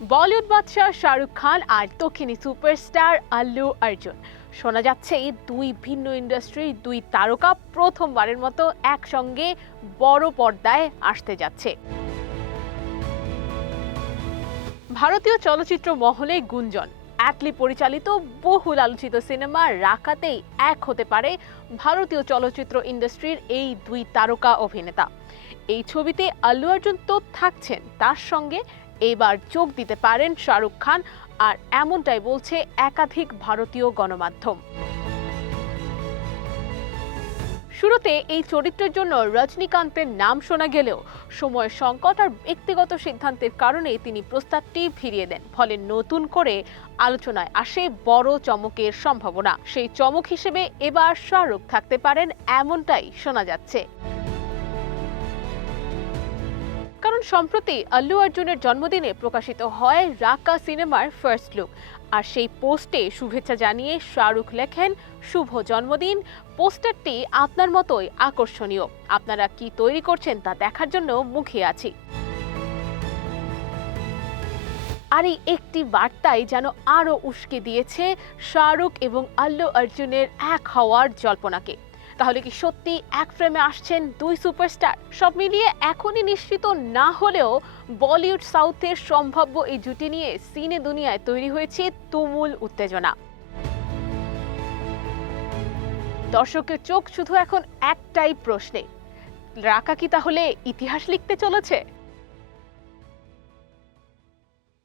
বলিউড বাদশাহ শাহরুখ খান আর দক্ষিণী সুপারস্টার আল্লু অর্জুন। শোনা যাচ্ছে এই দুই ভিন্ন ইন্ডাস্ট্রির দুই তারকা প্রথমবারের মতো একসঙ্গে বড় পর্দায় আসতে যাচ্ছে। ভারতীয় চলচ্চিত্র মহলে গুঞ্জন, অ্যাটলি পরিচালিত বহুল আলোচিত সিনেমা রাকাতেই এক হতে পারে ভারতীয় চলচ্চিত্র ইন্ডাস্ট্রির এই দুই তারকা অভিনেতা। এই ছবিতে আল্লু অর্জুন তো থাকছেন, তার সঙ্গে এবার যোগ দিতে পারেন শাহরুখ খান, আর এমনটাই বলছে একাধিক ভারতীয় গণমাধ্যম। শুরুতে এই চরিত্রের জন্য রজনীকান্তের নাম শোনা গেলেও সময় সংকট আর ব্যক্তিগত সিদ্ধান্তের কারণে তিনি প্রস্তাবটি ফিরিয়ে দেন। ফলে নতুন করে আলোচনায় আসে বড় চমকের সম্ভাবনা। সেই চমক হিসেবে এবার শাহরুখ থাকতে পারেন, এমনটাই শোনা যাচ্ছে। কারণ সম্প্রতি আল্লু অর্জুনের জন্মদিনে প্রকাশিত হয় রাকা সিনেমার ফার্স্ট লুক, আর সেই পোস্টে শুভেচ্ছা জানিয়ে শাহরুখ লেখেন, শুভ জন্মদিন। পোস্টারটি আপনার মতোই আকর্ষণীয়, আপনারা কি তৈরি করছেন তা দেখার জন্য মুখিয়ে আছি। আর এই একটি বার্তাই যেন আরো উস্কে দিয়েছে শাহরুখ এবং আল্লু অর্জুনের এক হওয়ার জল্পনাকে। তাহলে কি সত্যি এক ফ্রেমে আসছেন দুই সুপারস্টার? সব মিলিয়ে এখনই নিশ্চিত না হলেও বলিউড সাউথের সম্ভাব্য এই জুটি নিয়ে সিনে দুনিয়ায় তৈরি হয়েছে তুমুল উত্তেজনা। দর্শকের চোখ শুধু এখন একটাই প্রশ্নে, রাকা কি তাহলে ইতিহাস লিখতে চলেছে?